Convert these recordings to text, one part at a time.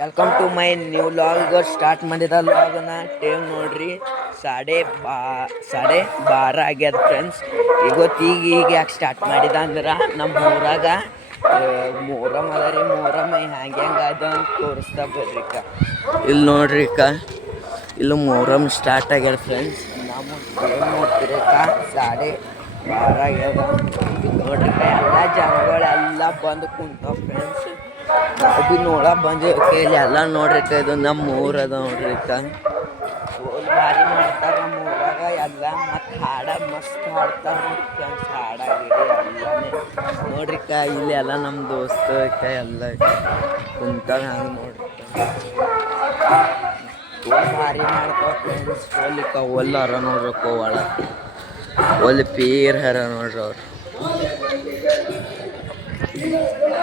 Welcome to my new vlog. Start ಮಾಡಿದ ಲಾಗ್ನ time ನೋಡ್ರಿ, ಸಾಡೆ 12 ಆಗ್ಯದ ಫ್ರೆಂಡ್ಸ್. ಈಗ ಯಾಕೆ ಸ್ಟಾರ್ಟ್ ಮಾಡಿದ ಅಂದ್ರೆ ನಮ್ಮ ಊರಾಗ ಮೊಹರಂ ಅದ ರೀ. ಮೊಹರಂ ಹೆಂಗೆ ಅದ ಅಂತ ತೋರಿಸ್ತಾ ಬರ್ರಿಕ. ಇಲ್ಲಿ ನೋಡ್ರಿಕ, ಇಲ್ಲಿ ಮೊಹರಂ ಸ್ಟಾರ್ಟ್ ಆಗ್ಯದ ಫ್ರೆಂಡ್ಸ್. ನಮ್ಮ ಟೈಮ್ ನೋಡ್ತಿರಕ 12:30 ಆಗ್ಯದ ನೋಡ್ರಿಕ. ಎಲ್ಲ ಜನಗಳೆಲ್ಲ ಬಂದು ಕುಂತಾವ ಫ್ರೆಂಡ್ಸ್. ನಾವು ಭೀ ನೋಡಕ್ ಬಂದಿವಿ. ಇಲ್ಲಿ ಎಲ್ಲ ನೋಡ್ರಿಕ, ಇದು ನಮ್ಮ ಊರದ ನೋಡ್ರಿಕ. ಫುಲ್ ಭಾರಿ ಮಾಡ್ತಾರ ನಮ್ಮ ಊರಾಗ ಎಲ್ಲ. ಮತ್ತು ಹಾಡ ಮಸ್ತ್ ಹಾಡ್ತಾರ ನೋಡಿ ಫ್ರೆಂಡ್ಸ್. ಹಾಡ ಗಿಡ ಎಲ್ಲನೇ ನೋಡ್ರಿಕ. ಇಲ್ಲಿ ಎಲ್ಲ ನಮ್ಮ ದೋಸ್ತ ಎಲ್ಲ ಕುಂತಾವ. ಹಂಗೆ ನೋಡ್ರಿ ಫುಲ್ ಭಾರಿ ಮಾಡ್ತಾವ ಫ್ರೆಂಡ್ಸ್. ಒಲ್ಲ ಹರ ನೋಡ್ರಕ್ಕ ಒಳ ಒಲ್ಲಿ ಪೀರ್ ಹರ ನೋಡ್ರಿ.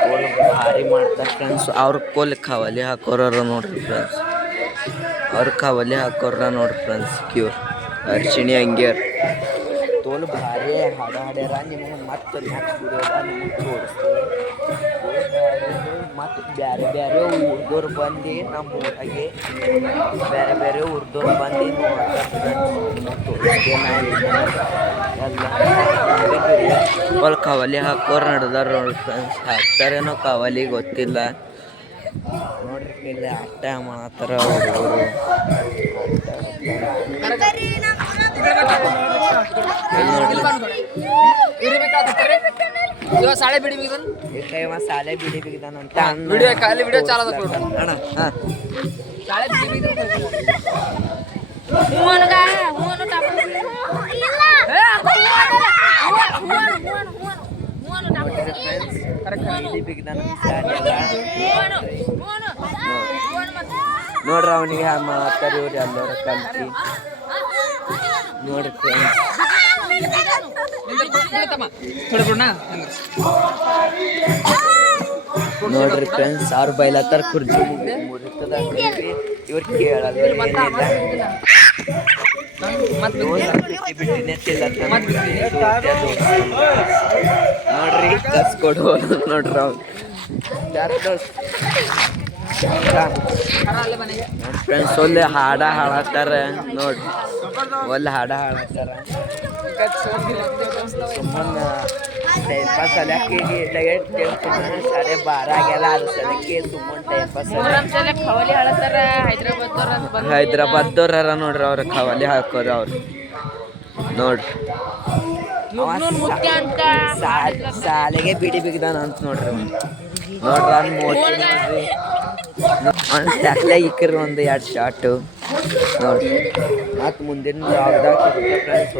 ಅವ್ರು ಭಾರಿ ಮಾಡ್ತಾರೆ ಫ್ರೆಂಡ್ಸ್. ಅವ್ರ ಕೋಲ್ ಖಾವಲಿ ಹಾಕೋರ ನೋಡ್ರಿ ಫ್ರೆಂಡ್ಸ್. ಅವ್ರ ಖಾವಲಿ ಹಾಕೋರ ನೋಡ್ರಿ ಫ್ರೆಂಡ್ಸ್. ಕ್ಯೂರ್ ಅರ್ಚಿಣಿ ಹಂಗ್ಯಾರ ತೋಲ್ ಭಾರಿ ಹಾಡ್ಯಾರ. ನಿಮಗೆ ಮತ್ತೆ ನೆಕ್ಸ್ಟ್ ವಿಡಿಯೋದಾಗ ನಿಮಗೆ ತೋರಿಸ್ತೀವಿ. ಮತ್ತು ಬೇರೆ ಊರ್ದವ್ರು ಬಂದು ನಮ್ಮ ಊರಾಗೆ ಬೇರೆ ಊರ್ದವ್ರು ಬಂದು ನೋಡ್ತಾರೆ ಎಲ್ಲ. ಒಲ್ ಕವಲಿ ಹಾಕೋರು ನಡೆದಾರ ನೋಡಿ ಫ್ರೆಂಡ್ಸ್. ಹಾಕ್ತಾರೇನೋ ಕವಲಿ ಗೊತ್ತಿಲ್ಲ ನೋಡ್ರಿ. ಇಲ್ಲಿ ಆಟ ಮಾಡತ್ತಾರ ಹುಡುಗರು. ಸಾಳೆ ಬಿಡಿ ಸಾಲೆ ಬಿಡಿ ಬಿಗಿದಾನಂತ ವಿಡಿಯೋ ಖಾಲಿ ವಿಡಿಯೋ ಚಾಲ ಅಣ್ಣ. ಹಾಂ ಸಾಳೆ ಬಿಡಿ ನೋಡ್ರಿ ಅವನಿಗೆ ಮಾಡ್ತಾರೆ ಇವ್ರು ಎಲ್ಲರ ಕಲ್ತಿ ನೋಡ್ರಿ ಫ್ರೆಂಡ್ಸ್. ನೋಡ್ರಿ ಫ್ರೆಂಡ್ಸ್, ಅವ್ರು ಬೈಲತ್ತಾರ ಕುರ್ಚಿ ಮುರಿತದ. ಇವ್ರು ಕೇಳಲ್ಲ ಬಿಟ್ಟಿನೇ ನೋಡ್ರಿ. ಕಸ್ಕೊಡು ನೋಡ್ರಿ ಅವ್ರು ಫ್ರೆಂಡ್ಸ್. ಒಳ್ಳೆ ಹಾಡ ಹಾಡತ್ತಾರ ನೋಡ್ರಿ. ಒಳ್ಳೆ ಹಾಡ ಹಾಡತ್ತಾರ. ಸುಮ್ಮನೆ ಟೈಮ್ ಪಾಸ್ ಸಲಕ್ಕೆ 12:30 ಆಗ್ಯದ. ಅದು ಸಲಕ್ಕೆ ಸುಮ್ಮನೆ ಟೈಮ್ ಪಾಸ್. ಹೈದ್ರಾಬಾದ್ದವ್ರ ನೋಡ್ರಿ. ಅವ್ರ ಖವಾಲಿ ಹಾಕೋರ ಅವ್ರು ನೋಡ್ರಿ. ಸಾಲೆಗೆ ಬಿಡಿ ಬಿಗಿದಾನ ಅಂತ ನೋಡ್ರಿ. ನೋಡ್ರಿ ಅವ್ನು ಮೋಟಿ ನೋಡ್ರಿ. ಒಂದು ತಕ್ಲೆ ಇಕ್ಕ್ರಿ ಒಂದು 2 ಶಾಟು ನೋಡ್ರಿ. ಮತ್ತು ಮುಂದಿನ ಲಾಗ್ದಾಗ ಫ್ರೆಂಡ್ಸ್.